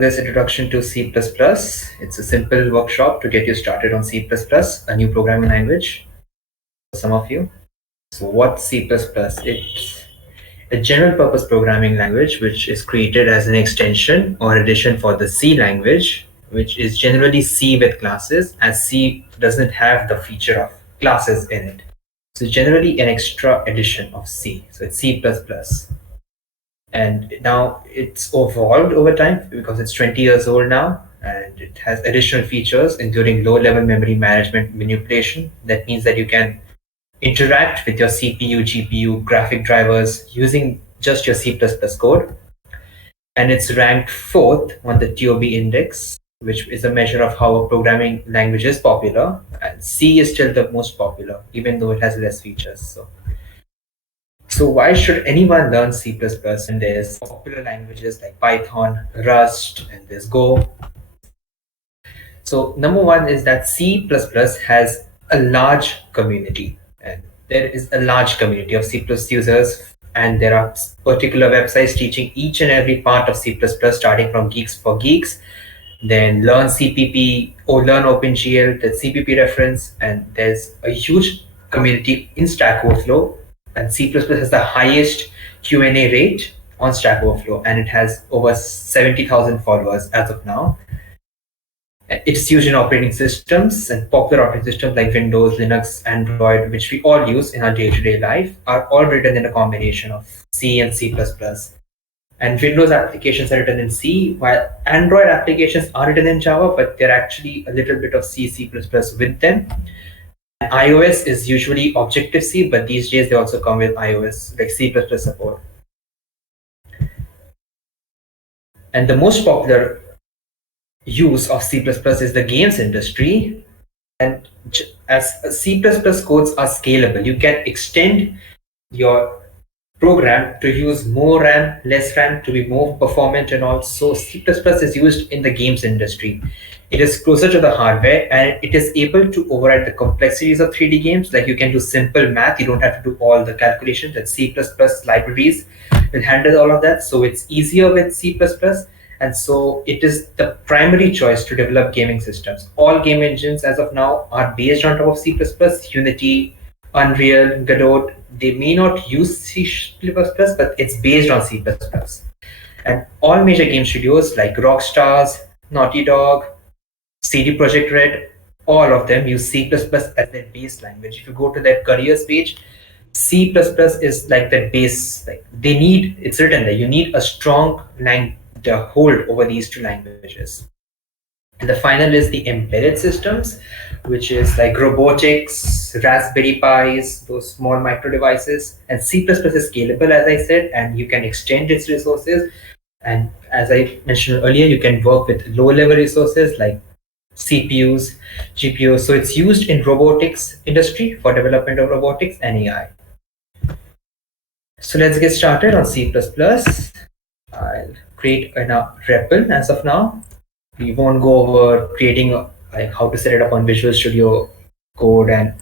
This introduction to C++. It's a simple workshop to get you started on C++, a new programming language for some of you. So what's C++? It's a general purpose programming language which is created as an extension or addition for the C language, which is generally C with classes, as C doesn't have the feature of classes in it. So generally an extra addition of C. So it's C++. And now it's evolved over time because it's 20 years old now, and it has additional features including low-level memory management manipulation. That means that you can interact with your CPU, GPU, graphic drivers using just your C++ code. And it's ranked fourth on the TOB index, which is a measure of how a programming language is popular. And C is still the most popular, even though it has less features. So why should anyone learn C++? And there's popular languages like Python, Rust, and there's Go. So number one is that C++ has a large community, and there is a large community of C++ users, and there are particular websites teaching each and every part of C++, starting from Geeks for Geeks, then Learn CPP or Learn OpenGL, the CPP reference, and there's a huge community in Stack Overflow, and C++ has the highest Q&A rate on Stack Overflow, and it has over 70,000 followers as of now. It's used in operating systems, and popular operating systems like Windows, Linux, Android, which we all use in our day-to-day life, are all written in a combination of C and C++. And Windows applications are written in C, while Android applications are written in Java, but they're actually a little bit of C, C++ with them. And iOS is usually Objective-C, but these days they also come with iOS, like C++ support. And the most popular use of C++ is the games industry. And as C++ codes are scalable, you can extend your program to use more RAM, less RAM, to be more performant, and also C++ is used in the games industry. It is closer to the hardware, and it is able to override the complexities of 3D games. Like you can do simple math, you don't have to do all the calculations, that C++ libraries will handle all of that. So it's easier with C++. And so it is the primary choice to develop gaming systems. All game engines as of now are based on top of C++, Unity, Unreal, Godot. They may not use C++, but it's based on C++. And all major game studios like Rockstars, Naughty Dog, CD Projekt Red, all of them use C++ as their base language. If you go to their careers page, C++ is like their base. Like they need, it's written there, you need a strong hold over these two languages. And the final is the embedded systems, which is like robotics, Raspberry Pis, those small micro devices. And C++ is scalable, as I said, and you can extend its resources. And as I mentioned earlier, you can work with low-level resources like CPUs, GPUs. So it's used in robotics industry for development of robotics and AI. So let's get started on C++. I'll create a REPL as of now. We won't go over creating like how to set it up on Visual Studio Code and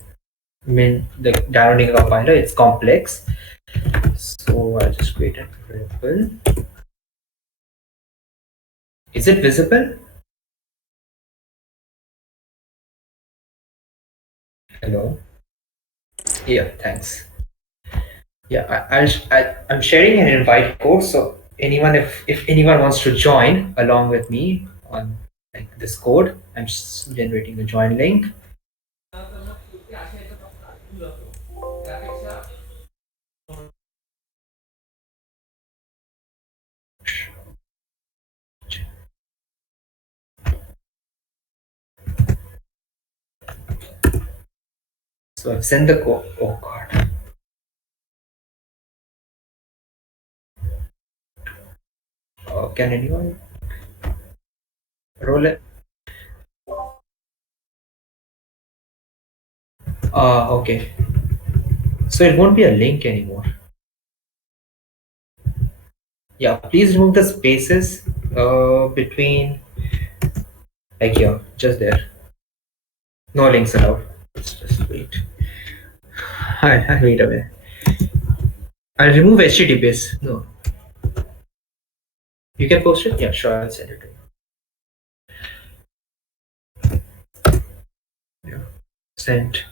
the downloading a compiler. It's complex. So I'll just create a REPL. Is it visible? Hello. Yeah, thanks. Yeah, I'm sharing an invite code, so anyone, if anyone wants to join along with me on like this code, I'm just generating a join link. So I've sent the code. Oh God. Can anyone roll it? Okay. So it won't be a link anymore. Yeah, please remove the spaces between, like here, just there. No links allowed. Let's just wait. I'll wait a minute. I'll remove HTTPS. No. You can post it? Yeah, sure. I'll send it to you. Yeah. Sent.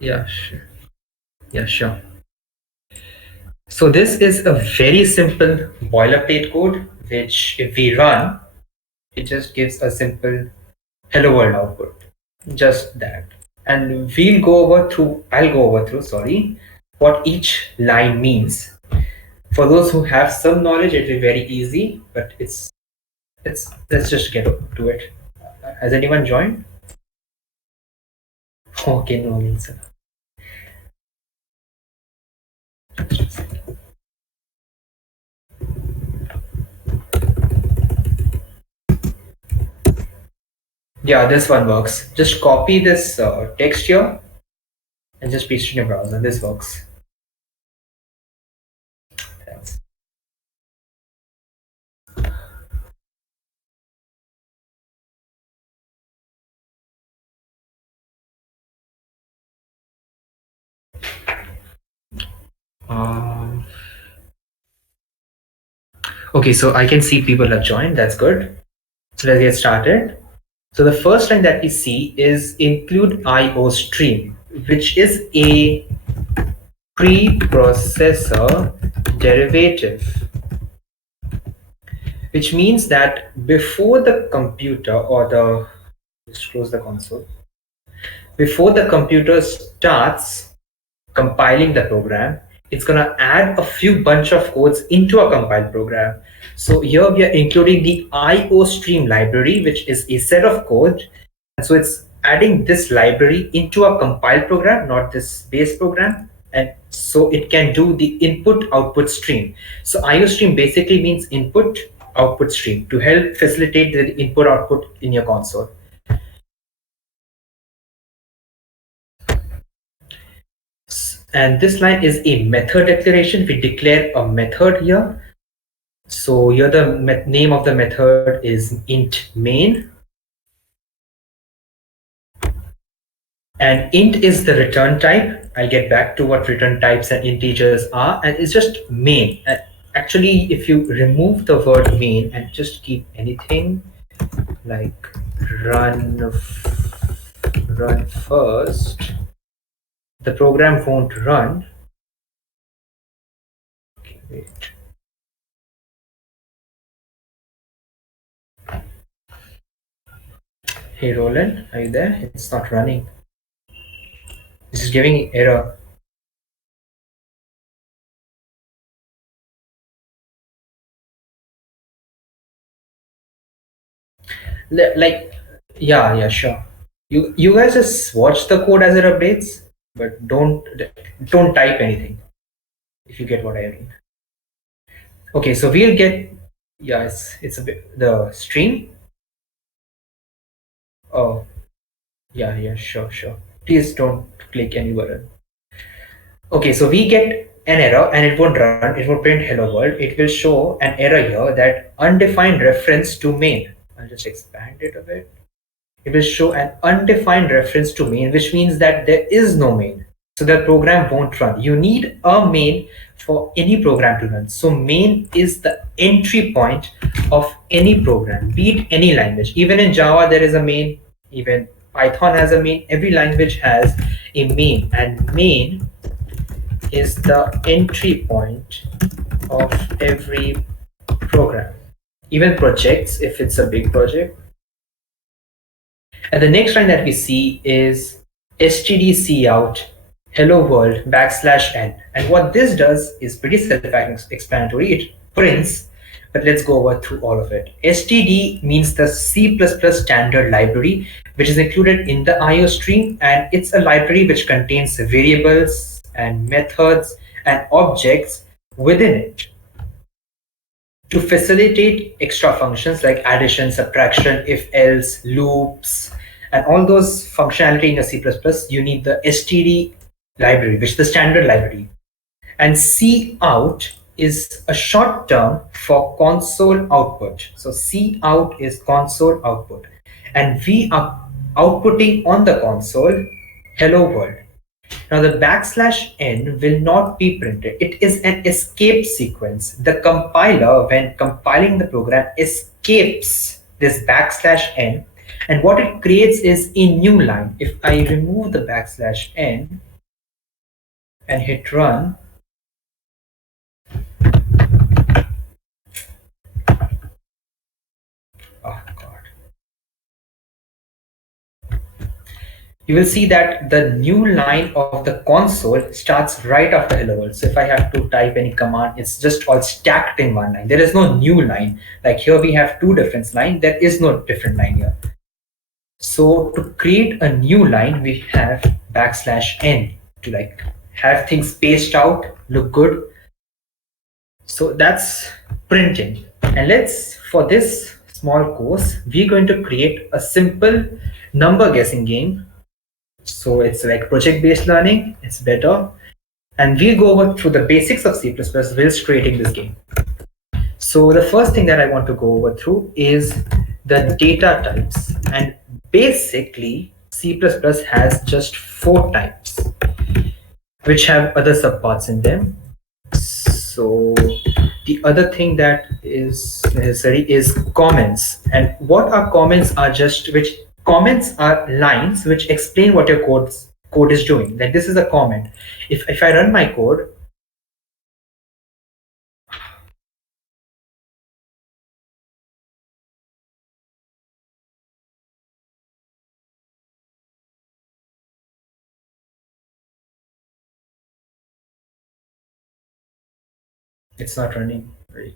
Yeah, sure. Yeah, sure. So this is a very simple boilerplate code, which if we run, it just gives a simple hello world output. Just that. And I'll go over through, sorry, what each line means. For those who have some knowledge, it will be very easy, but let's just get to it. Has anyone joined? Okay, no means. Yeah, this one works. Just copy this text here and just paste it in your browser. This works. Thanks. Um, okay, so I can see people have joined. That's good. So let's get started. So the first line that we see is include IO stream, which is a preprocessor derivative, which means that before the computer or the just close the console, before the computer starts compiling the program, it's going to add a few bunch of codes into a compiled program. So here we are including the IO stream library, which is a set of code. And so it's adding this library into a compiled program, not this base program. And so it can do the input output stream. So IO stream basically means input output stream to help facilitate the input output in your console. And this line is a method declaration. We declare a method here. So here the name of the method is int main. And int is the return type. I'll get back to what return types and integers are. And it's just main. Actually, if you remove the word main and just keep anything like run first, the program won't run. Okay, wait. Hey Roland, are you there? It's not running. This is giving error. Like, yeah, sure. You guys just watch the code as it updates, but don't type anything. If you get what I mean. Okay, so we'll get, yeah, it's a bit the stream. Oh, yeah, sure. Please don't click any button. Okay, so we get an error and it won't run. It won't print hello world. It will show an error here that undefined reference to main. I'll just expand it a bit. It will show an undefined reference to main, which means that there is no main. So the program won't run. You need a main for any program to run. So main is the entry point of any program, be it any language. Even in Java, there is a main. Even Python has a main. Every language has a main, and main is the entry point of every program. Even projects, if it's a big project. And the next line that we see is stdcout hello world \n. And what this does is pretty self-explanatory. It prints, but let's go over through all of it. std means the C++ standard library, which is included in the IO stream, and it's a library which contains variables and methods and objects within it to facilitate extra functions like addition, subtraction, if else, loops, and all those functionality in a C++, you need the std library, which is the standard library. And cout is a short term for console output. So cout is console output. And we are outputting on the console hello world. Now the \n will not be printed. It is an escape sequence. The compiler, when compiling the program, escapes this \n And what it creates is a new line. If I remove the backslash n and hit run, oh god, you will see that the new line of the console starts right after hello world. So if I have to type any command, it's just all stacked in one line. There is no new line. Like here we have two different lines. There is no different line here. So to create a new line, we have backslash n to like have things spaced out, look good. So that's printing. And for this small course, we're going to create a simple number guessing game. So it's like project-based learning, it's better. And we'll go over through the basics of C++ whilst creating this game. So the first thing that I want to go over through is the data types. And basically, C++ has just 4 types, which have other subparts in them. So the other thing that is necessary is comments. And what are comments are just which comments are lines which explain what your code is doing. Like this is a comment. If I run my code, it's not running right.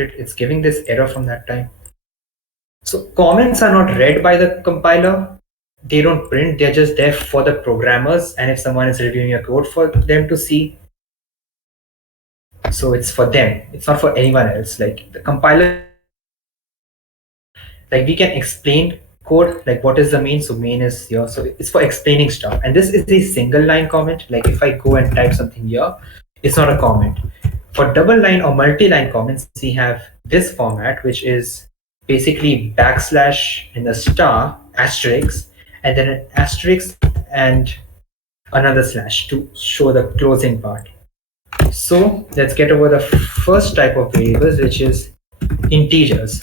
It's giving this error from that time. So comments are not read by the compiler. They don't print. They're just there for the programmers. And if someone is reviewing your code for them to see, so it's for them. It's not for anyone else. Like the compiler, like we can explain code, like what is the main. So main is here. So it's for explaining stuff. And this is a single line comment. Like if I go and type something here, it's not a comment. For double line or multi-line comments, we have this format, which is basically backslash and a star asterisk, and then an asterisk and another slash to show the closing part. So let's get over the first type of variables, which is integers.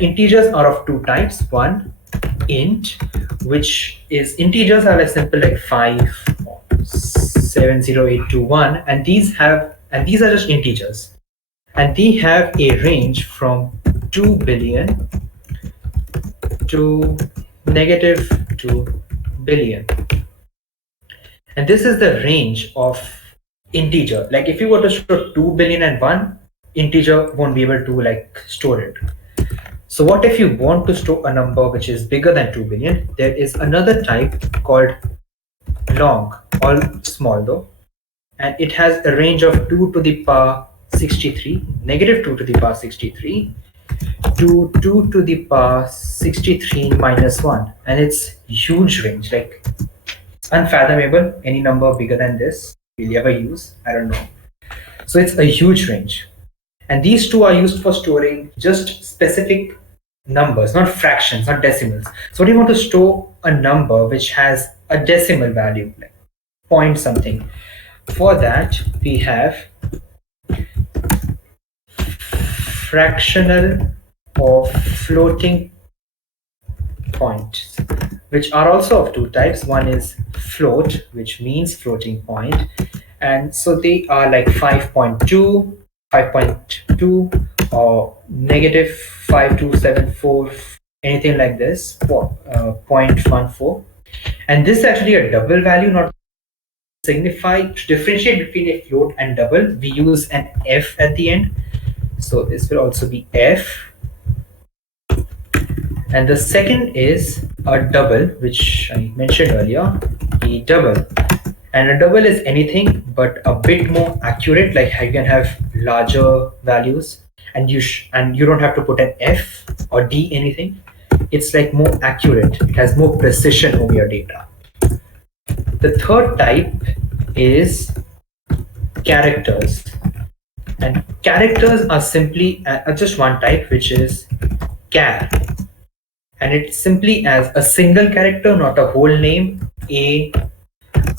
Integers are of 2 types. One, int, which is integers are like simple like 5, 7, 0, 8, 2, 1, and these are just integers, and they have a range from 2 billion to negative 2 billion. And this is the range of integer. Like if you were to store 2 billion and 1, integer won't be able to like store it. So what if you want to store a number which is bigger than 2 billion? There is another type called long, all small though, and it has a range of 2 to the power 63, negative 2 to the power 63 to 2 to the power 63 minus 1, and it's huge range, like it's unfathomable. Any number bigger than this we'll ever use, I don't know. So it's a huge range, and these two are used for storing just specific numbers, not fractions, not decimals. So what do you want to store? A number which has a decimal value, like point something. For that we have fractional or floating points, which are also of 2 types. One is float, which means floating point, and so they are like 5.2, 5.2, or negative 5274, anything like this, 0.14. And this is actually a double value, not signify. To differentiate between a float and double, we use an f at the end. So this will also be f. And the second is a double, which I mentioned earlier, a double. And a double is anything but a bit more accurate, like you can have larger values. and you don't have to put an F or D anything. It's like more accurate. It has more precision over your data. The third type is characters. And characters are simply just one type, which is char. And it's simply as a single character, not a whole name, A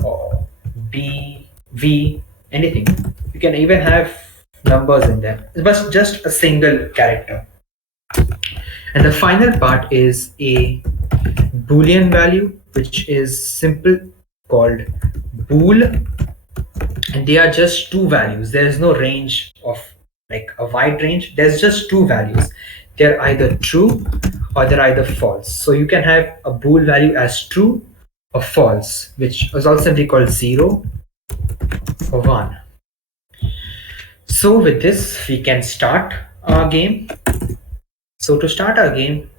or B, V, anything. You can even have numbers in there. But just a single character. And the final part is a Boolean value, which is simple called bool, and they are just two values. There is no range of like a wide range. There's just two values. They're either true or they're either false. So you can have a bool value as true or false, which is also simply called 0 or 1. So with this, we can start our game. So to start our game,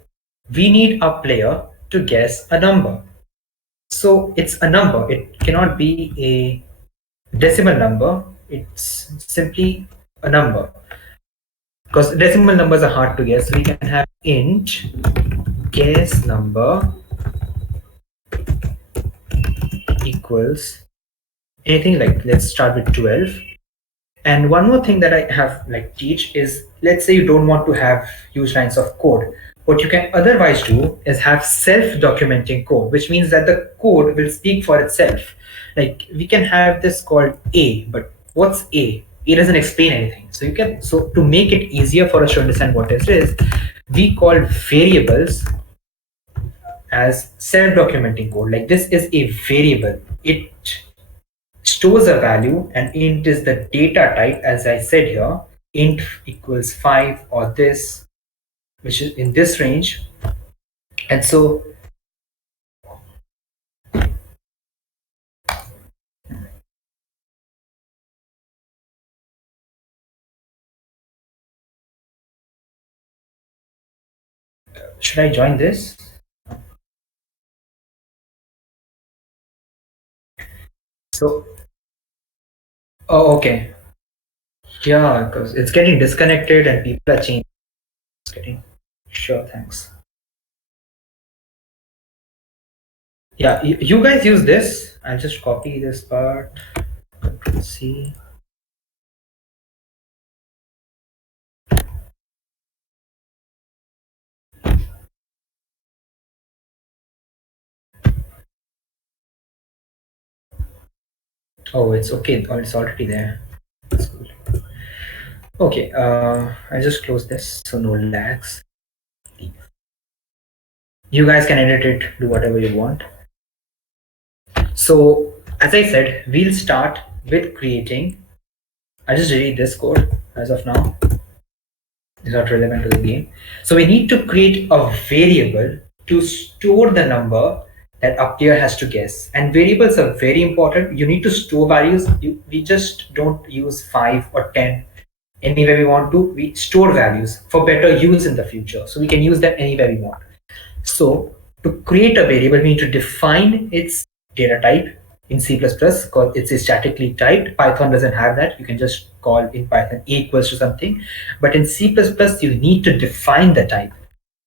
we need a player to guess a number. So it's a number. It cannot be a decimal number. It's simply a number. Because decimal numbers are hard to guess. So we can have int guess number equals anything, like let's start with 12. And one more thing that I have like teach is, let's say you don't want to have huge lines of code. What you can otherwise do is have self-documenting code, which means that the code will speak for itself. Like we can have this called A, but what's A? A doesn't explain anything. So to make it easier for us to understand what it is, we call variables as self-documenting code. Like this is a variable. It stores a value, and int is the data type, as I said here. Int equals 5 or this, which is in this range. And so should I join this? So, oh, okay. Yeah, because it's getting disconnected and people are changing. It's getting, sure, thanks. Yeah, you guys use this. I'll just copy this part. Control C. Oh, it's okay. Oh, it's already there. That's cool. Okay, I just close this so no lags. You guys can edit it, do whatever you want. So, as I said, we'll start with creating. I just delete this code as of now. It's not relevant to the game. So we need to create a variable to store the number that a player has to guess. And variables are very important. You need to store values. We just don't use 5 or 10 anywhere we want to. We store values for better use in the future. So we can use them anywhere we want. So to create a variable, we need to define its data type in C++ because it's a statically typed. Python doesn't have that. You can just call in Python A equals to something. But in C++, you need to define the type.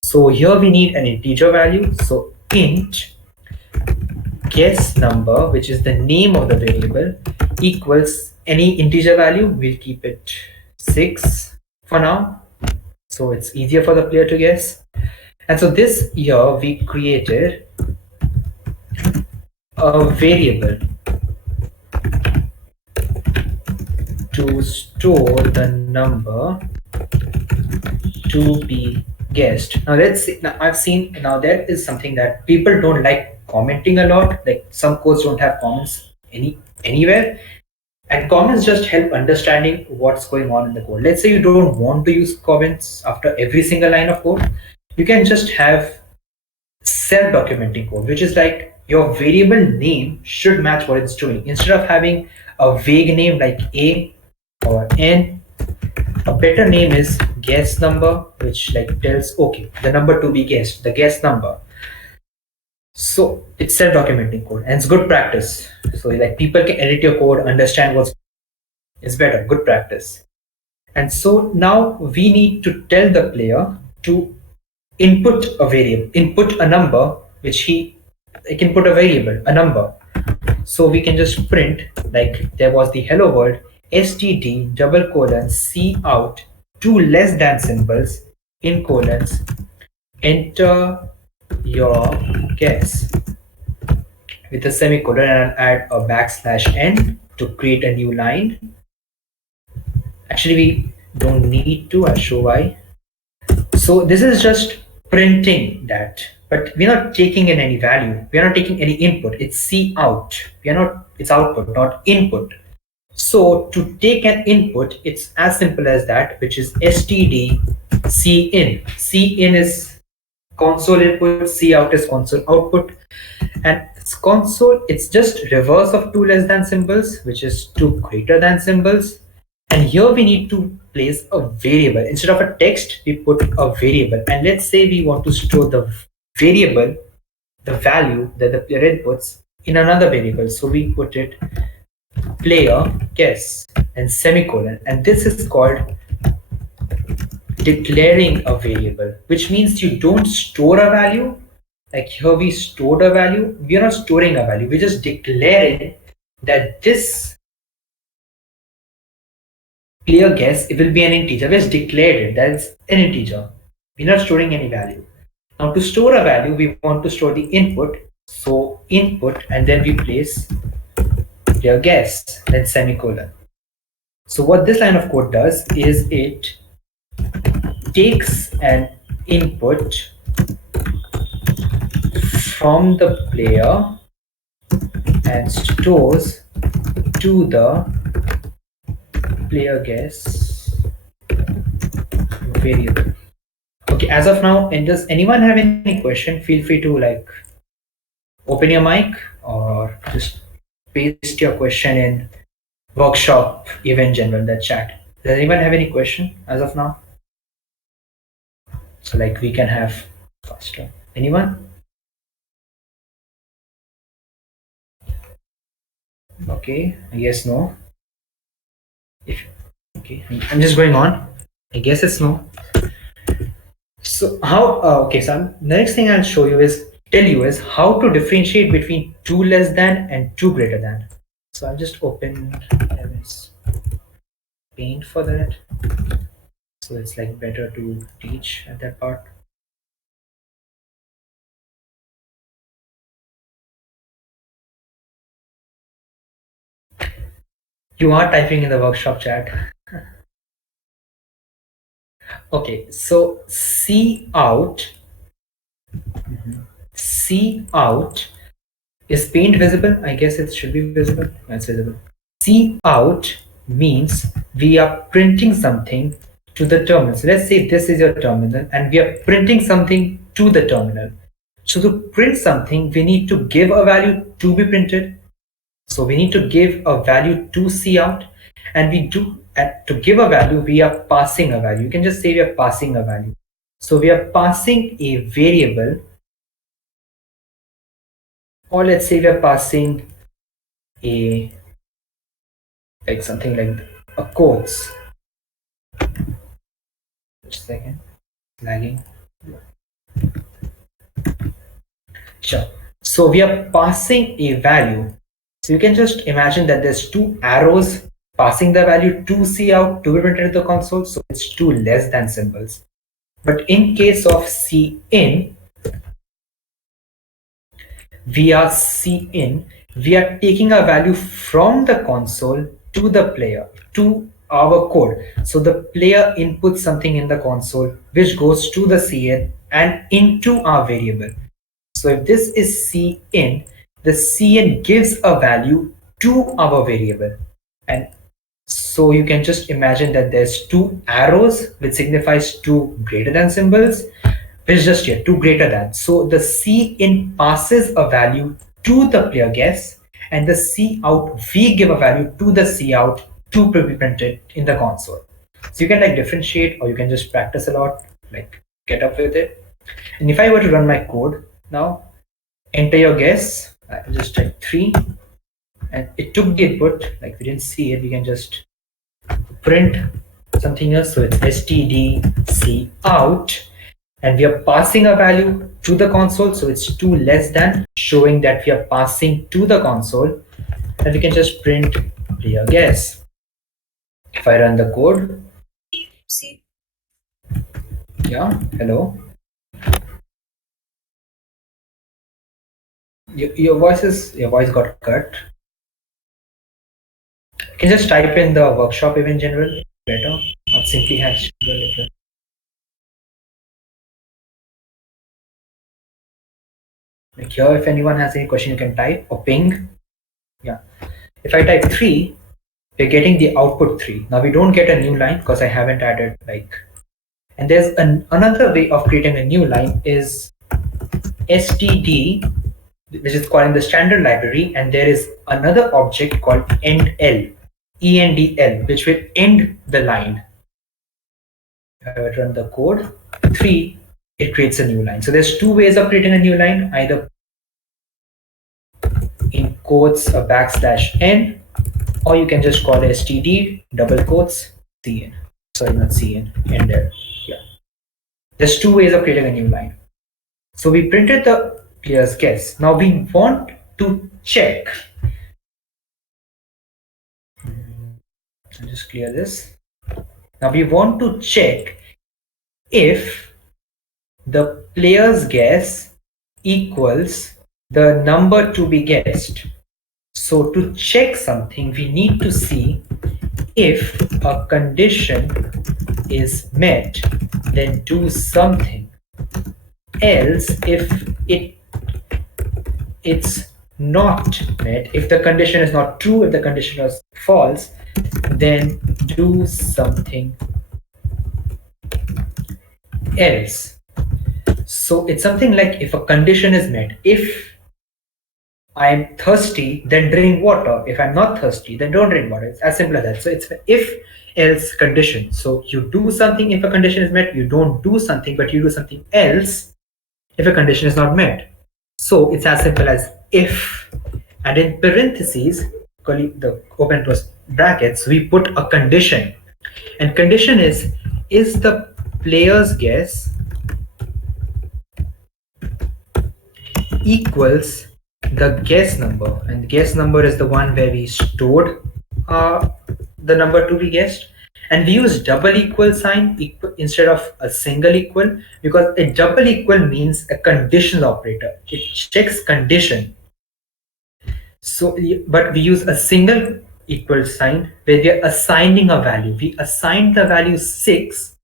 So here we need an integer value. So int guess number, which is the name of the variable, equals any integer value. We'll keep it 6 for now. So it's easier for the player to guess. And so this year we created a variable to store the number to be guessed. Now let's see. Now I've seen now there is something that people don't like commenting a lot. Like some codes don't have comments anywhere. And comments just help understanding what's going on in the code. Let's say you don't want to use comments after every single line of code. You can just have self-documenting code, which is like your variable name should match what it's doing. Instead of having a vague name like A or N, a better name is guess number, which like tells, okay, the number to be guessed, the guess number. So it's self-documenting code and it's good practice. So like people can edit your code, understand it's better, good practice. And so now we need to tell the player to input a variable, input a number, which he can put a variable, a number. So we can just print, like there was the hello world, std double colon c out, two less than symbols in colons, enter your guess with a semicolon, and add a backslash n to create a new line. Actually, we don't need to, I'll show why. So this is just printing that, but we're not taking in any value. We're not taking any input. It's C out. We are not, it's output, not input. So to take an input, it's as simple as that, which is std C in. C in is console input, C out is console output. And it's console, it's just reverse of two less than symbols, which is two greater than symbols. And here we need to place a variable. Instead of a text, we put a variable. And let's say we want to store the variable, the value that the player inputs in another variable. So we put it player guess and semicolon. And this is called declaring a variable, which means you don't store a value. Like here we stored a value. We are not storing a value. We're just declaring that this clear guess, it will be an integer. We just declared it, that is an integer. We're not storing any value. Now to store a value, we want to store the input. So input, and then we place clear guess, then semicolon. So what this line of code does is it takes an input from the player and stores to the player guess variable. Okay, as of now, and does anyone have any question? Feel free to like open your mic or just paste your question in workshop event general, that chat. Does anyone have any question as of now? So like we can have faster. Anyone? Okay, I guess no. If okay, I'm just going on. I guess it's no. So how? Okay, so the next thing I'll show you is tell you is how to differentiate between two less than and two greater than. So I'll just open MS Paint for that. So it's like better to teach at that part. You are typing in the workshop chat. Okay, so C out. C out. Is paint visible? I guess it should be visible. That's visible. C out means we are printing something to the terminal. So let's say this is your terminal and we are printing something to the terminal. So to print something, we need to give a value to be printed. So we need to give a value to C out, and we do, and to give a value, we are passing a value. You can just say we are passing a value. So we are passing a variable, or let's say we are passing a, like something like a quotes. Just a second, lagging. Sure. So we are passing a value. So you can just imagine that there's two arrows passing the value to C out to be printed at the console. So it's two less than symbols. But in case of C in, we are C in, we are taking a value from the console to the player, to our code. So the player inputs something in the console, which goes to the Cn and into our variable. So if this is Cin, the Cn gives a value to our variable. And so you can just imagine that there's two arrows, which signifies two greater than symbols, which is just here, two greater than. So the Cin passes a value to the player guess, and the C out, we give a value to the C out to be printed in the console. So you can like differentiate, or you can just practice a lot, like get up with it. And if I were to run my code now, enter your guess, I just type 3, and it took the input, like we didn't see it, we can just print something else. So it's stdc out, and we are passing a value to the console. So it's 2 less than, showing that we are passing to the console. And we can just print player guess. If I run the code, yeah, hello. Your voice got cut. You can just type in the workshop event general better, or simply hash general. Like here, if anyone has any question, you can type or ping. Yeah. If I type 3, we're getting the output 3. Now we don't get a new line because I haven't added like. And there's another way of creating a new line is std, which is calling the standard library, and there is another object called endl, endl, which will end the line. If I run the code, 3, it creates a new line. So there's two ways of creating a new line, either in quotes a backslash n, or you can just call std double quotes cn. Sorry, not cn, endl. Yeah. There's two ways of creating a new line. So we printed the player's guess. Now we want to check. I'll just clear this. Now we want to check if the player's guess equals the number to be guessed. So to check something, we need to see if a condition is met, then do something. Else, if it's not met, if the condition is not true, if the condition is false, then do something else. So it's something like, if a condition is met, if I'm thirsty, then drink water. If I'm not thirsty, then don't drink water. It's as simple as that. So it's if else condition. So you do something if a condition is met, you don't do something, but you do something else if a condition is not met. So it's as simple as if, and in parentheses, the open close brackets, we put a condition. And condition is the player's guess equals the guess number, and the guess number is the one where we stored the number to be guessed, and we use double equal sign instead of a single equal, because a double equal means a conditional operator. It checks condition. So but we use a single equal sign where we are assigning a value. We assigned the value 6.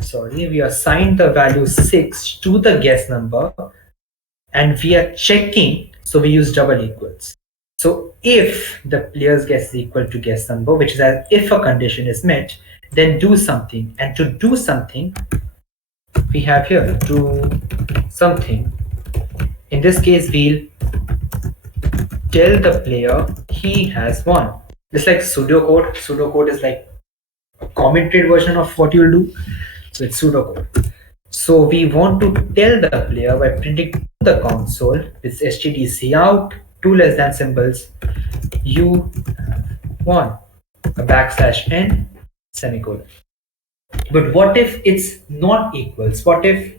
Sorry, we assigned the value 6 to the guess number, and we are checking, so we use double equals. So if the player's guess is equal to guess number, which is as if a condition is met, then do something. And to do something, we have here do something. In this case, we'll tell the player he has won. It's like pseudocode. Pseudocode is like a commented version of what you'll do. So it's pseudocode. So we want to tell the player by printing to the console with stdc out, 2 less than symbols, you won, a backslash n, semicolon. But what if it's not equals? What if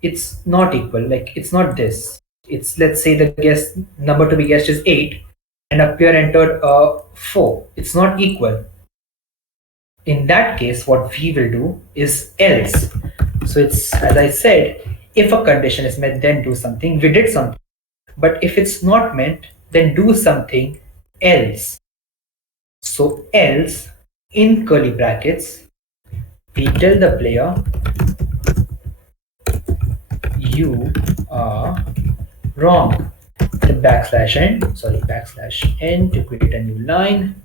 it's not equal? Like it's not this. It's, let's say the guess number to be guessed is 8 and a player entered 4. It's not equal. In that case, what we will do is else. So it's, as I said, if a condition is met, then do something. We did something. But if it's not met, then do something else. So else, in curly brackets, we tell the player, you are wrong. The backslash n to create a new line.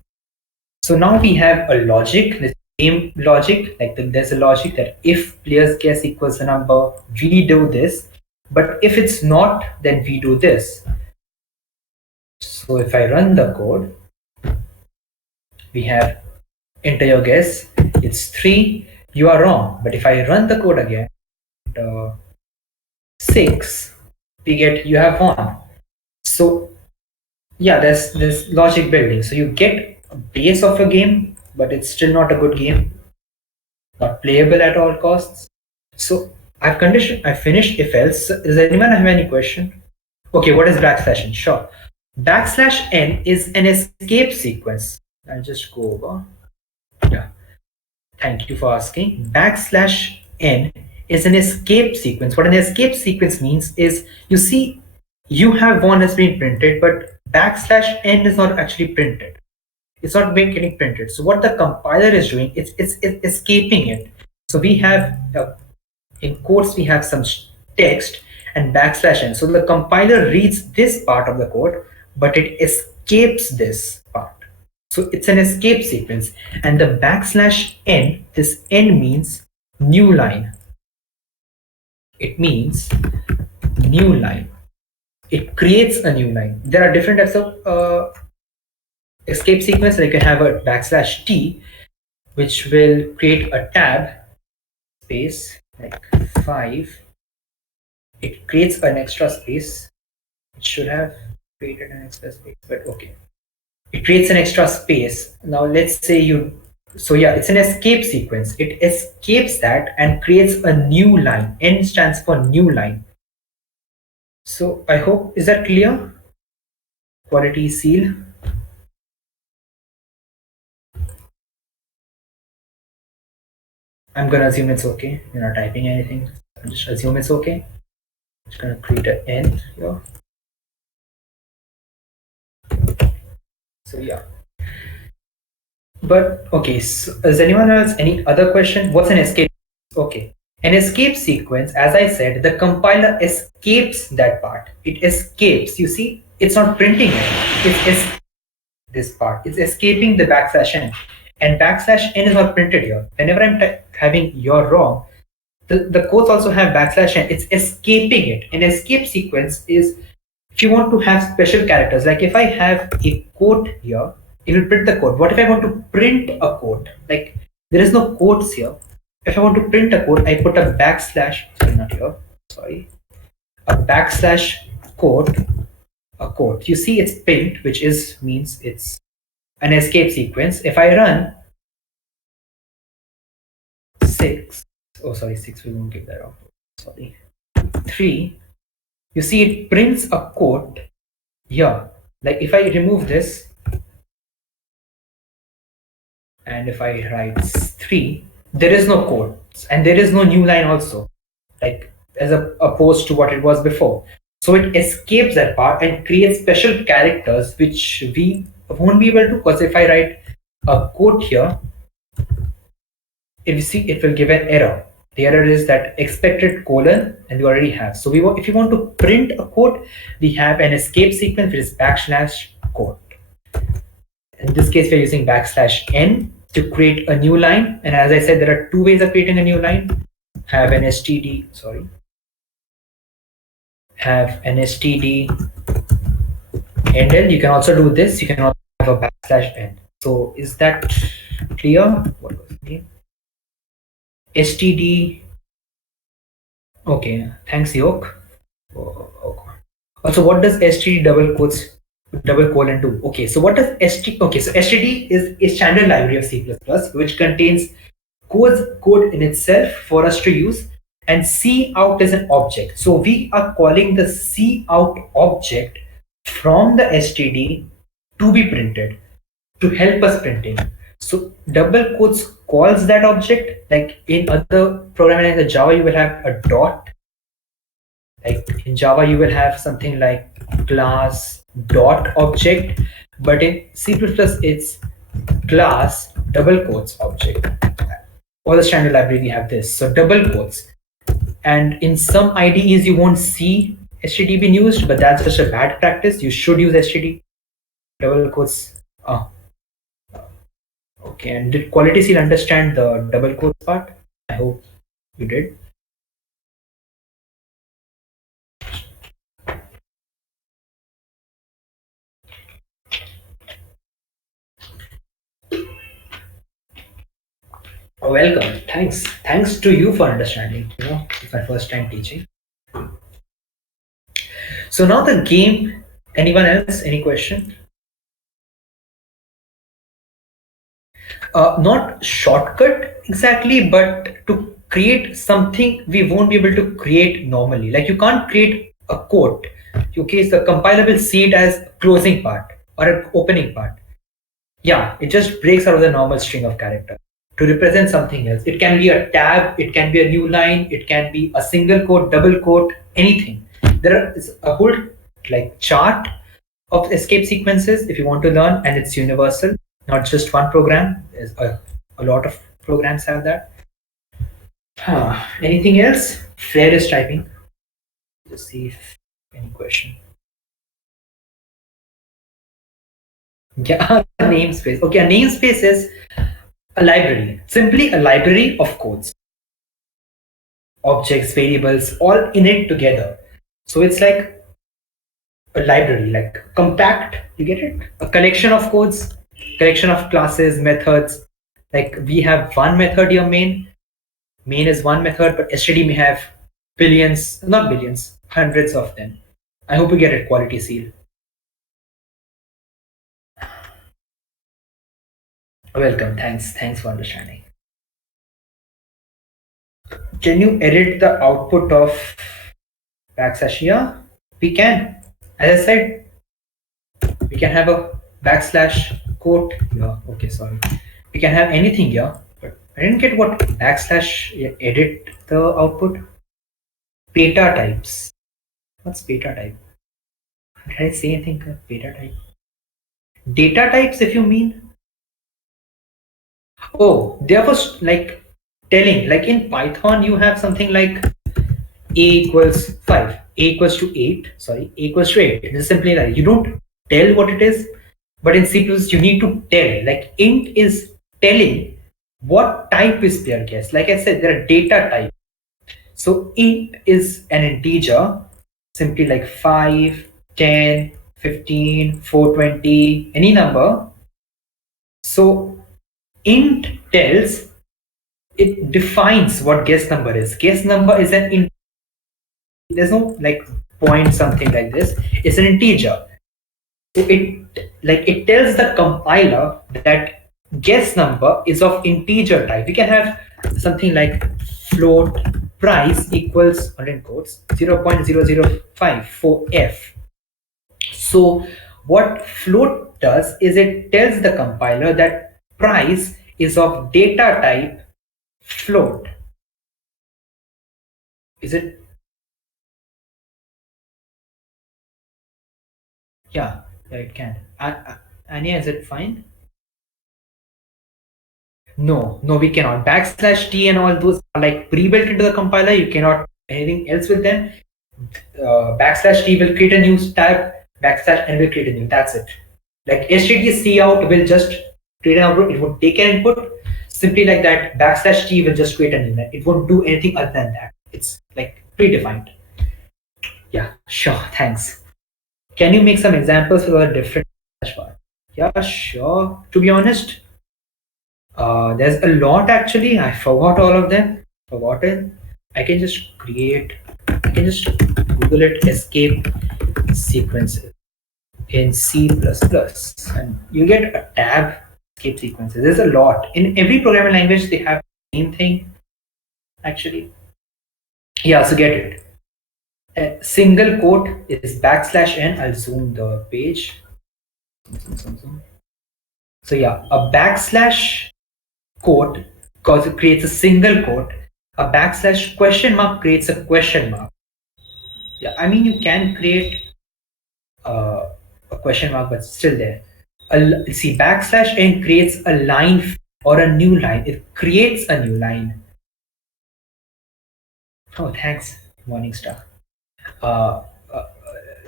So now we have a logic, the same logic, like there's a logic that if player's guess equals the number, we do this. But if it's not, then we do this. So if I run the code, we have enter your guess, it's 3, you are wrong. But if I run the code again, 6, we get you have won. So yeah, there's logic building. So you get a base of a game, but it's still not a good game, not playable at all costs. So I finished if else. Does anyone have any question? Okay, what is backslash n? Sure. Backslash n is an escape sequence. I'll just go over. Yeah. Thank you for asking. Backslash n is an escape sequence. What an escape sequence means is, you see, you have one has been printed, but backslash n is not actually printed. It's not being getting printed. So what the compiler is doing, it's escaping it. So we have in quotes we have some text and backslash n. So the compiler reads this part of the code, but it escapes this part. So it's an escape sequence. And the backslash n, this n means new line. It means new line. It creates a new line. There are different types of escape sequence. Like you can have a backslash t, which will create a tab space like 5. It creates an extra space. It should have created an extra space, but okay. It creates an extra space. Now let's say so yeah, it's an escape sequence. It escapes that and creates a new line. N stands for new line. So I hope, is that clear? Quality seal. I'm gonna assume it's okay. You're not typing anything. I'll just assume it's okay. I'm just gonna create an N here. So yeah. But okay, so does anyone else any other question? What's an escape? Okay. An escape sequence, as I said, the compiler escapes that part. It escapes. You see, it's not printing it. This part. It's escaping the backslash n. And backslash n is not printed here. Whenever I'm having you're wrong, the codes also have backslash n. It's escaping it. An escape sequence is, if you want to have special characters, like if I have a quote here, it will print the quote. What if I want to print a quote? Like there is no quotes here. If I want to print a quote, I put a backslash, sorry, not here, sorry, a backslash quote, a quote. You see it's print, which is means it's an escape sequence. If I run 6, oh sorry, 6, we won't give that out. Sorry. 3, you see it prints a quote here. Like if I remove this, and if I write 3, there is no quotes and there is no new line also, like as opposed to what it was before. So it escapes that part and creates special characters which we won't be able to, because if I write a quote here, if you see, it will give an error. The error is that expected colon, and we already have. So if you want to print a quote, we have an escape sequence which is backslash quote. In this case, we're using backslash n to create a new line. And as I said, there are 2 ways of creating a new line. Have an std endl. You can also do this. You can also have a backslash n. So is that clear? What was the name? Std. Okay, thanks, Yoke. Also, what does std double colon do? Okay, so what does std? Okay, so std is a standard library of C++, which contains code in itself for us to use, and cout is an object. So we are calling the cout object from the std to be printed, to help us printing. So double quotes calls that object. Like in other programming like Java, you will have a dot. Like in Java, you will have something like class dot object, but in C++ it's class double quotes object. For the standard library, we have this. So double quotes. And in some IDEs, you won't see std being used, but that's just a bad practice. You should use std double quotes. Oh. Okay, and did Quality Seal understand the double quotes part? I hope you did. Oh, welcome. Thanks to you for understanding. It's my first time teaching. So now the game. Anyone else? Any question? Not shortcut exactly, but to create something we won't be able to create normally. Like you can't create a quote. Okay, so the compiler will see it as closing part or an opening part. Yeah, it just breaks out of the normal string of character to represent something else. It can be a tab, it can be a new line, it can be a single quote, double quote, anything. There is a whole like chart of escape sequences if you want to learn, and it's universal, not just one program. A lot of programs have that. Anything else? Flair is typing. Just see if any question. Yeah, namespace. Okay, a namespace is a library, simply a library of codes, objects, variables, all in it together. So it's like a library, like compact, you get it? A collection of codes, collection of classes, methods. Like we have one method here, main is one method, but std may have billions, not billions, hundreds of them. I hope you get it, quality seal. Welcome, thanks for understanding. Can you edit the output of backslash? Yeah, we can. As I said, we can have a backslash quote here. Okay, sorry. We can have anything here, but I didn't get what backslash edit the output. Beta types. What's beta type? Did I say anything? Beta type. Data types, if you mean. Oh, there was like telling, like in Python, you have something like a equals 5, a equals to 8, sorry, a equals to 8. It is simply like you don't tell what it is, but in C++ you need to tell. Like int is telling what type is there, guess. Like I said, there are data types. So int is an integer, simply like 5, 10, 15, 420, any number. So int tells, it defines what guess number is. Guess number is an int. There's no like point something like this. It's an integer. So it tells the compiler that guess number is of integer type. We can have something like float price equals, in quotes, 0.005 for f. So what float does is it tells the compiler that price is of data type float. Is it? Yeah, it can. Anya, is it fine? No, we cannot. Backslash t and all those are like pre-built into the compiler. You cannot do anything else with them. Backslash t will create a new tab. Backslash n will create a new. That's it. Like std cout will just create an output. It won't take an input. Simply like that. Backslash t will just create a new. It won't do anything other than that. It's like predefined. Yeah, sure. Thanks. Can you make some examples for a different backslash bar? Yeah, sure. To be honest, there's a lot actually. I forgot all of them. Forgotten. I can just create. I can just Google it. Escape sequences in C++, and you get a tab. Escape sequences. There's a lot in every programming language. They have the same thing. Actually, yeah. So get it. A single quote is backslash n. I'll zoom the page. So yeah, a backslash quote because it creates a single quote. A backslash question mark creates a question mark. Yeah, I mean you can create a question mark, but still there. See, backslash n creates a line or a new line. It creates a new line. Oh, thanks, Morningstar. Uh, uh,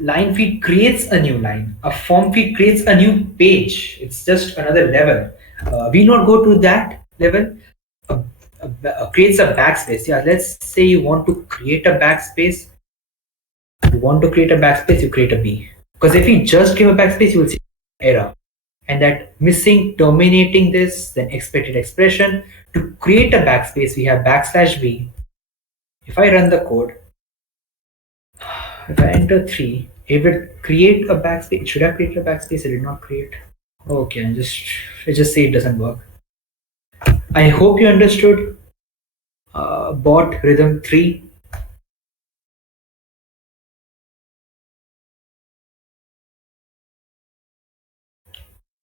line feed creates a new line. A form feed creates a new page. It's just another level. We not go to that level. Creates a backspace. Yeah, let's say you want to create a backspace. You want to create a backspace, you create a B. Because if you just give a backspace, you will see error. And that missing, terminating this, then expected expression. To create a backspace, we have backslash B. If I run the code, if I enter 3, it will create a backspace. Should I create a backspace? It did not create. Okay, it just say it doesn't work. I hope you understood bot rhythm 3.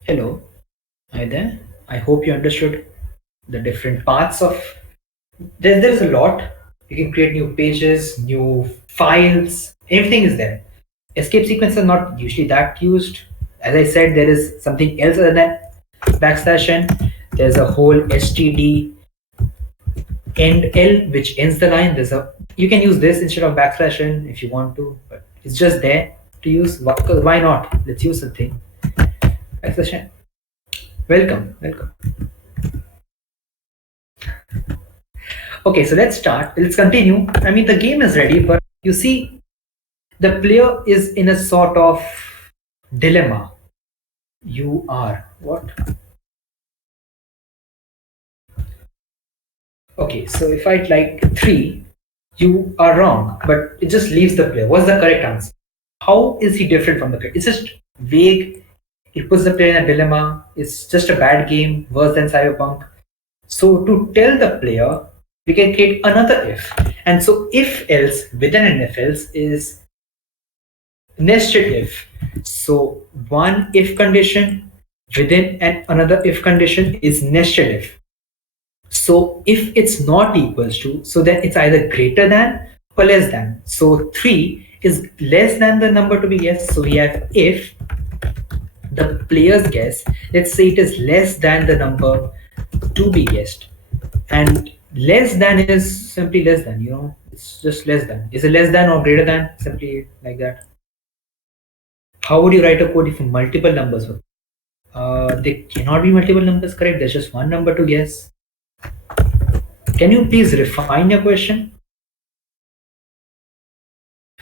Hello, hi there. I hope you understood the different parts of. There's a lot. You can create new pages, new files. Everything is there. Escape sequence are not usually that used. As I said, there is something else other than backslash n. There's a whole std end l which ends the line. There's a you can use this instead of backslash n if you want to, but it's just there to use. Why not? Let's use something. Backslash n. Welcome, welcome. Okay, so let's start. Let's continue. I mean, the game is ready, but you see, the player is in a sort of dilemma. You are what? Okay, so if I like 3, you are wrong, but it just leaves the player. What's the correct answer? How is he different from the player? It's just vague. It puts the player in a dilemma. It's just a bad game, worse than Cyberpunk. So to tell the player, we can create another if. And so if else within an if else is nested if. So one if condition within and another if condition is nested if. So if it's not equals to, so then it's either greater than or less than. So 3 is less than the number to be guessed. So we have if the player's guess, let's say it is less than the number to be guessed. And less than is simply less than, it's just less than. Is it less than or greater than? Simply like that. How would you write a code if multiple numbers were? They cannot be multiple numbers, correct? There's just one number to guess. Can you please refine your question?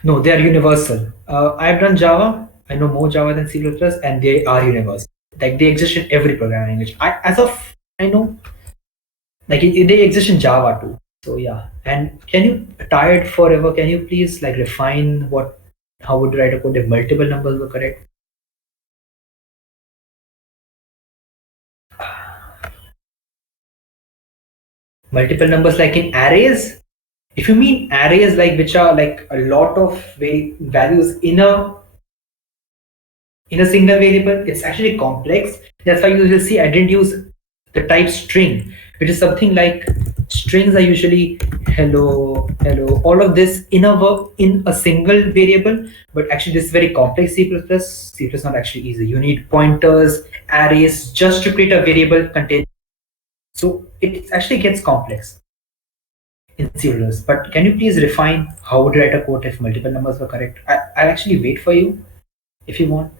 No, they are universal. I've done Java. I know more Java than C++, and they are universal. Like they exist in every programming language. As of I know, like they exist in Java too. So yeah. And can you tired forever? Can you please like refine what? How would you write a code if multiple numbers were correct? Multiple numbers like in arrays. If you mean arrays like which are like a lot of values in a single variable, it's actually complex. That's why you will see I didn't use the type string, which is something like strings are usually hello, hello, all of this in a single variable. But actually, this is very complex C++. C++ is not actually easy. You need pointers, arrays just to create a variable contain. So it actually gets complex in C++. But can you please refine how would you write a code if multiple numbers were correct? I'll actually wait for you if you want.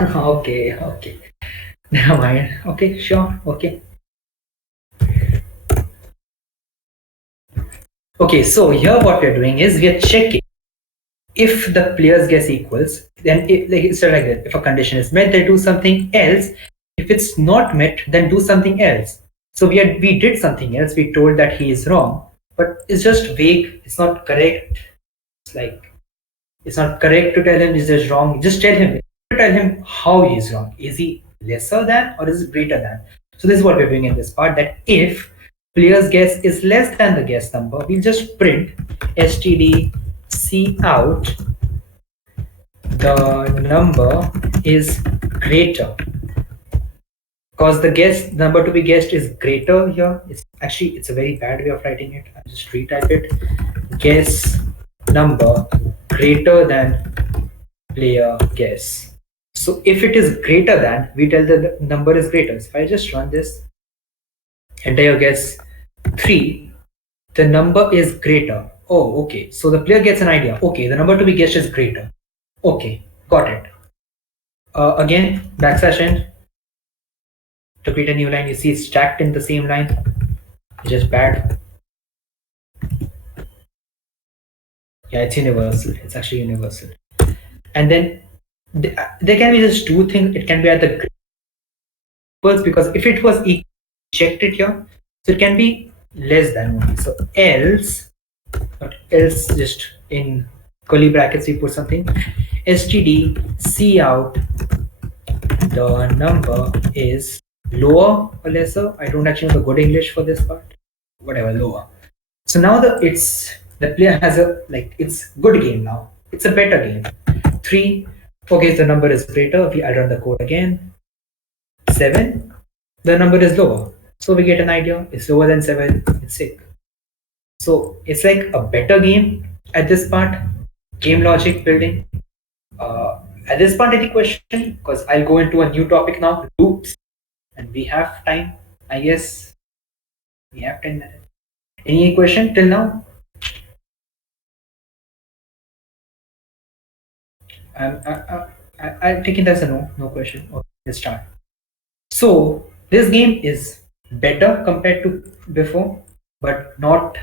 Okay, okay. Never mind. Okay, sure. Okay. Okay, so here what we're doing is we're checking if the player's guess equals, then like it's like that. If a condition is met, then do something else. If it's not met, then do something else. So we did something else. We told that he is wrong, but it's just vague. It's not correct. It's like it's not correct to tell him he's just wrong. Just tell him. Tell him how he is wrong. Is he lesser than or is it greater than? So this is what we're doing in this part. That if player's guess is less than the guess number, we'll just print std out the number is greater, because the guess number to be guessed is greater here. It's a very bad way of writing it. I'll just retype it. Guess number greater than player guess. So if it is greater than, we tell the number is greater. So if I just run this, enter your guess 3, the number is greater. Oh, okay. So the player gets an idea. Okay, the number to be guessed is greater. Okay, got it. Again, backslash n to create a new line. You see it's stacked in the same line, which is bad. Yeah, it's universal. It's actually universal. And then there can be just two things. It can be at the first, because if it was equal, checked it here, so it can be less than 1. So else But else just in curly brackets we put something. STD C out the number is lower or lesser. I don't actually know the good English for this part. Whatever, lower. So now the player has a like it's good game now. It's a better game. Three. Okay, the number is greater. I run the code again. 7. The number is lower. So we get an idea. It's lower than 7. It's 6. So it's like a better game at this part. Game logic building. At this part, any question? Because I'll go into a new topic now. Loops. And we have time. I guess we have 10 minutes. Any question till now? I'll take it as a no. No question. Okay, let's start. So this game is better compared to before, but not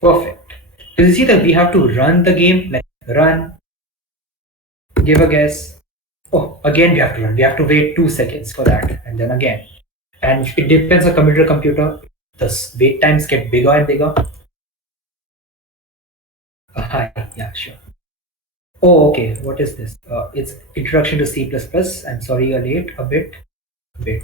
perfect. You see that we have to run the game, like run, give a guess. Oh, again we have to run. We have to wait 2 seconds for that, and then again. And it depends on computer. The wait times get bigger and bigger. Hi, yeah, sure. Oh, okay. What is this? It's introduction to C++. I'm sorry you're late a bit. Bit.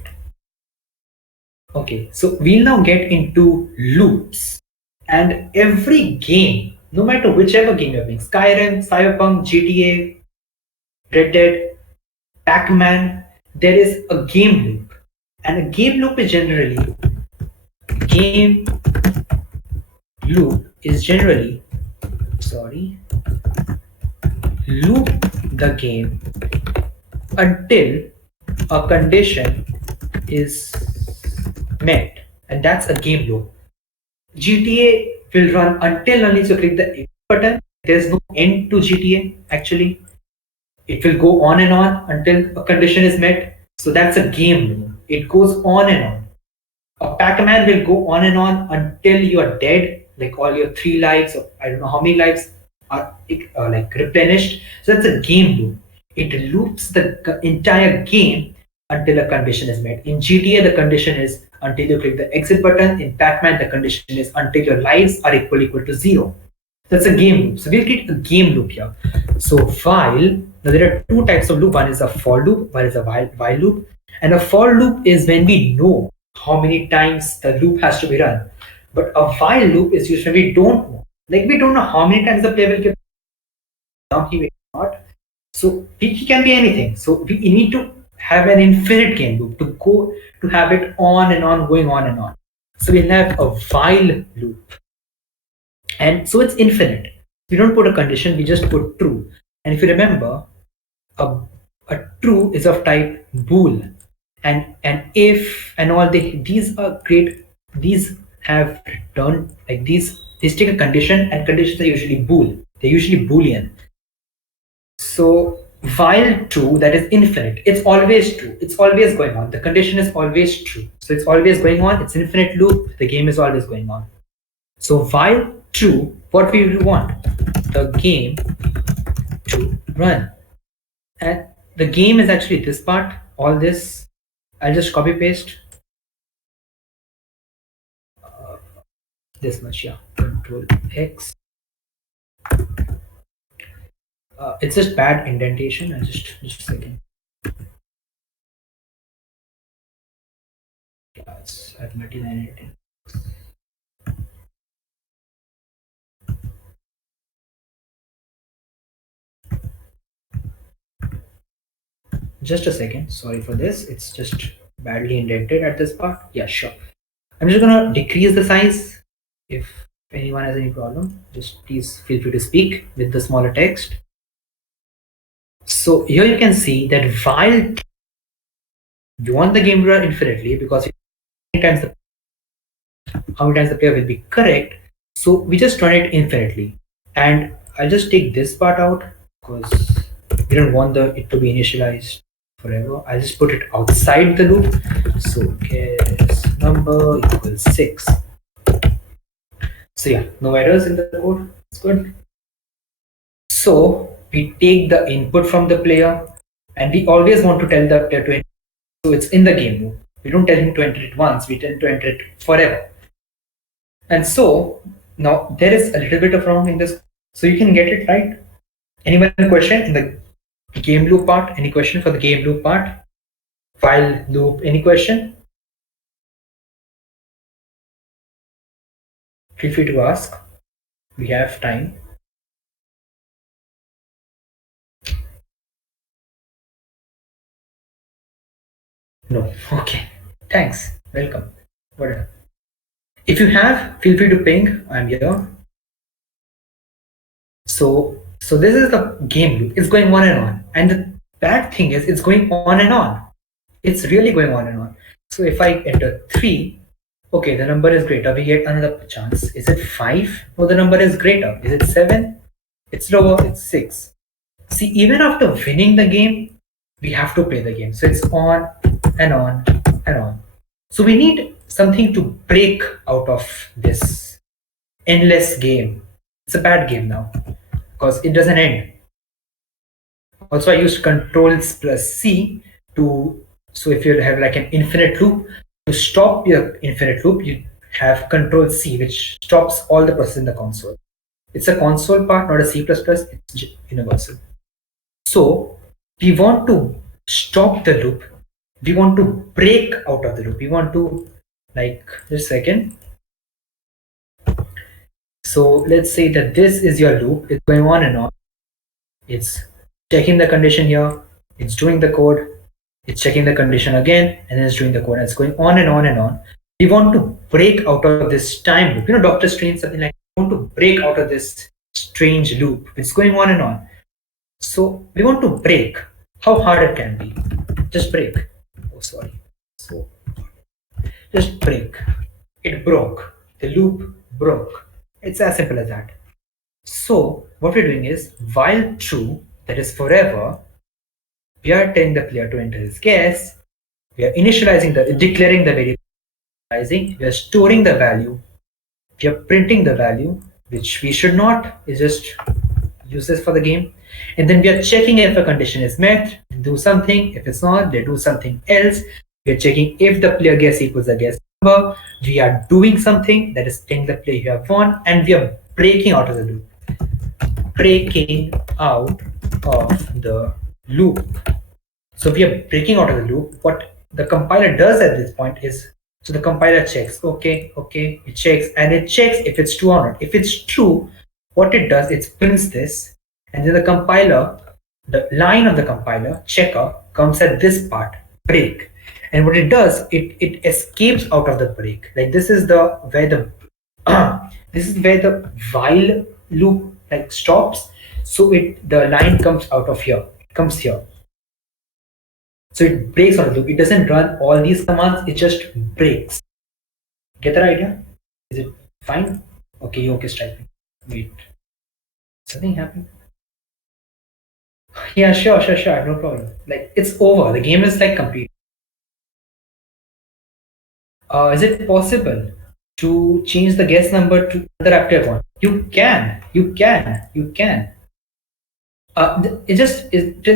Okay, so we'll now get into loops. And every game, no matter whichever game you're playing, Skyrim, Cyberpunk, GTA, Red Dead, Pac-Man, there is a game loop. And a game loop is generally, sorry, loop the game until a condition is met. And that's a game loop. GTA will run until unless you click the X button. There's no end to GTA actually. It will go on and on until a condition is met. So that's a game loop. It goes on and on. A Pac-Man will go on and on until you are dead, like all your 3 lives or I don't know how many lives are like replenished. So that's a game loop. It loops the entire game until a condition is met. In GTA, the condition is until you click the exit button. In Pac-Man, the condition is until your lives are equal to 0. That's a game loop. So we'll get a game loop here. So while, now there are 2 types of loop. One is a for loop, one is a while loop. And a for loop is when we know how many times the loop has to be run. But a while loop is usually we don't know. Like we don't know how many times the player will give down, he may not. So he can be anything. So we need to have an infinite game loop to have it on and on, going on and on. So we'll have a while loop. And so it's infinite. We don't put a condition, we just put true. And if you remember, a true is of type bool. And if and all these are great, these have returned like these take a condition, and conditions are usually bool. They're usually boolean. So while true, that is infinite, it's always true, it's always going on, the condition is always true, so it's always going on, it's infinite loop, the game is always going on. So while true, what we want? The game to run. And the game is actually this part, all this. I'll just copy paste this much, yeah. Control X. It's just bad indentation. I'll just a second. Yeah, it's at 99. Just a second, sorry for this, it's just badly indented at this part. Yeah, sure. I'm just gonna decrease the size. If anyone has any problem, just please feel free to speak with the smaller text. So here you can see that while you want the game to run infinitely, because how many times the player will be correct, so we just run it infinitely. And I'll just take this part out because we don't want it to be initialized forever. I'll just put it outside the loop. So guess number equals 6. So yeah, no errors in the code. It's good. So we take the input from the player, and we always want to tell the player to enter. So it's in the game loop. We don't tell him to enter it once, we tell him to enter it forever. And so Now there is a little bit of wrong in this, so you can get it right. Anyone question in the game loop part? Any question for the game loop part? While loop, any question? Feel free to ask. We have time. No. Okay. Thanks. Welcome. Whatever. If you have, feel free to ping. I'm here. So this is the game loop. It's going on and on. And the bad thing is it's going on and on. It's really going on and on. So if I enter 3, okay, the number is greater. We get another chance. Is it 5? No, the number is greater. Is it 7? It's lower. It's 6. See, even after winning the game, we have to play the game. So it's on and on and on. So we need something to break out of this endless game. It's a bad game now because it doesn't end. Also, I used Controls plus C to, so if you have like an infinite loop, to stop your infinite loop, you have Control C, which stops all the process in the console. It's a console part, not a C++, it's universal. So we want to stop the loop. We want to break out of the loop. We want to, like, just a second. So let's say that this is your loop. It's going on and on. It's checking the condition here. It's doing the code. It's checking the condition again, and then it's doing the code. And it's going on and on and on. We want to break out of this time loop. You know, Doctor Strange, something like, we want to break out of this strange loop. It's going on and on. So we want to break. How hard it can be. Just break. Oh, sorry. So just break. It broke. The loop broke. It's as simple as that. So what we're doing is, while true, that is forever, we are telling the player to enter his guess. We are initializing declaring the variable, we are storing the value, we are printing the value, which we should not, is just useless for the game. And then we are checking if a condition is met, do something. If it's not, they do something else. We are checking if the player guess equals the guess number. We are doing something that is telling the player you have won, and we are breaking out of the loop. Breaking out of the loop. So we are breaking out of the loop. What the compiler does at this point is, so the compiler checks, okay, it checks, and it checks if it's true or not. If it's true, what it does, it prints this, and then the compiler, the line of the compiler checker comes at this part, break. And what it does, it escapes out of the break. Like this is the where the this is where the while loop like stops. So the line comes out of here. It comes here. So it breaks on the loop. It doesn't run all these commands, it just breaks. Get the idea? Is it fine? Okay, Yoke is typing. Wait. Something happened? Yeah, sure, no problem. Like it's over. The game is like complete. Is it possible to change the guess number to another active one? You can. Till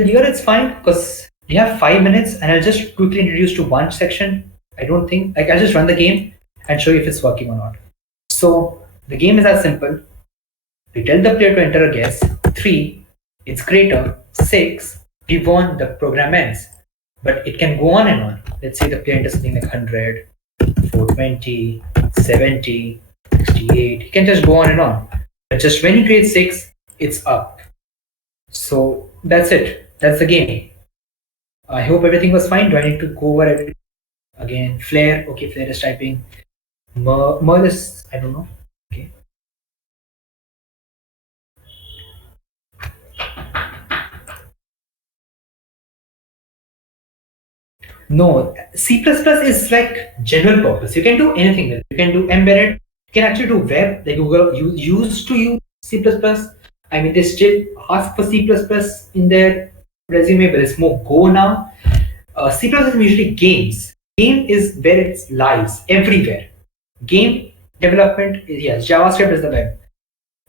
here it's fine because we have 5 minutes, and I'll just quickly introduce to one section. I don't think like I'll just run the game and show you if it's working or not. So the game is as simple. We tell the player to enter a guess. 3, it's greater. 6, we won, the program ends. But it can go on and on. Let's say the player enters something like 100, 420, 70, 68. It can just go on and on. But just when you create 6, it's up. So that's it. That's the game. I hope everything was fine. Do I need to go over everything again? Flare. Okay, Flare is typing. Merl is, I don't know. Okay. No, C++ is like general purpose. You can do anything with it. You can do embedded. You can actually do web. Like Google used to use C++. I mean, they still ask for C++ in their resume, but it's more Go now. C++ is usually games. Game is where it lies everywhere. Game development is, yes, JavaScript is the web.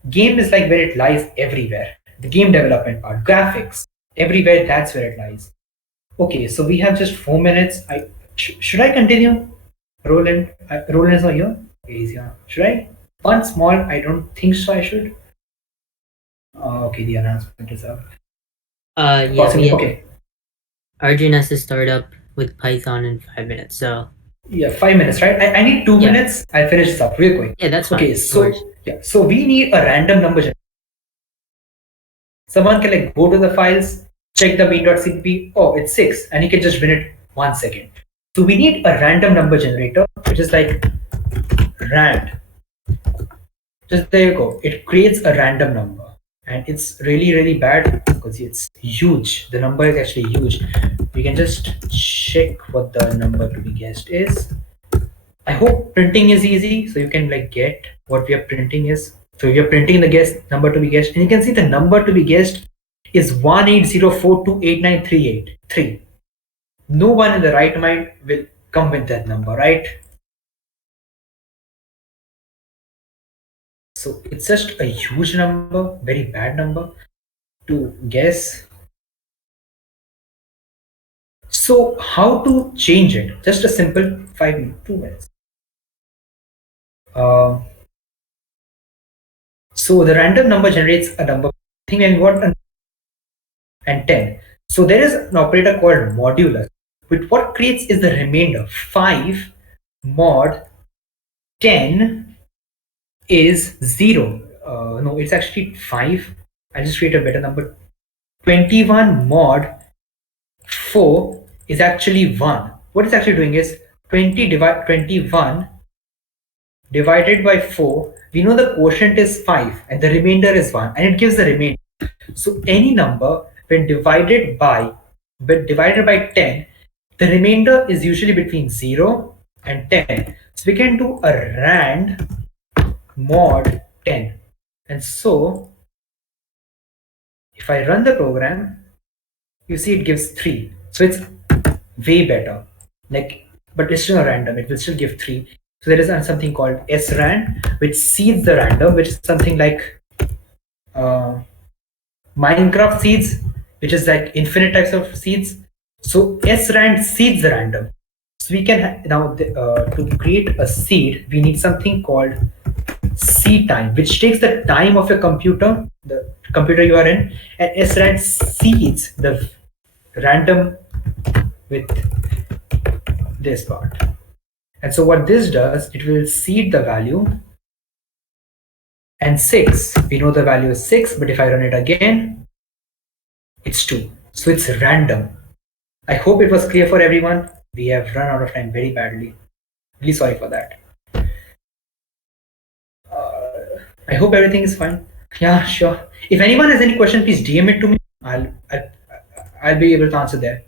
Game is like where it lies everywhere. The game development part, graphics, everywhere, that's where it lies. Okay, so we have just 4 minutes. Should I continue? Roland is not here. Okay, he's here. Should I? One small, I don't think so. I should. Okay, the announcement is up. Yeah, Possibly. we Okay. Arjun has to start up with Python in 5 minutes. So Yeah, 5 minutes, right? I need two yeah, minutes. I'll finish this up real quick. yeah, that's fine. Okay, No worries. so yeah, so we need a random number. Someone can like go to the files, check the main.cpp. Oh, it's 6, and he can just win it 1 second. So we need a random number generator, which is like rand. Just there you go. It creates a random number, and it's really really bad because it's huge. The number is actually huge. We can just check what the number to be guessed is. I hope printing is easy, so you can like get what we are printing is. So we are printing the guess number to be guessed, and you can see the number to be guessed is 180428938. No one in the right mind will come with that number, right? So it's just a huge number, very bad number to guess. So how to change it? Just a simple 2 minutes. Um, so the random number generates a number. I think when we want and 10. So there is an operator called modulus, which what creates is the remainder. 5 mod 10 is 0. No, it's actually 5. I'll just create a better number. 21 mod 4 is actually 1. What it's actually doing is 21 divided by 4. We know the quotient is 5 and the remainder is 1, and it gives the remainder. So any number when divided by 10, the remainder is usually between 0 and 10. So we can do a rand mod 10. And so if I run the program, you see it gives 3. So it's way better. Like, but it's still a random. It will still give 3. So there is something called srand, which seeds the random, which is something like uh, Minecraft seeds, which is like infinite types of seeds. So srand seeds the random. So we can now to create a seed, we need something called seed time, which takes the time of your computer, the computer you are in, and srand seeds the random with this part. And so what this does, it will seed the value, and 6. We know the value is 6, but if I run it again, it's 2. So it's random. I hope it was clear for everyone. We have run out of time very badly. Really sorry for that. I hope everything is fine. Yeah, sure. If anyone has any question, please DM it to me. I'll be able to answer there.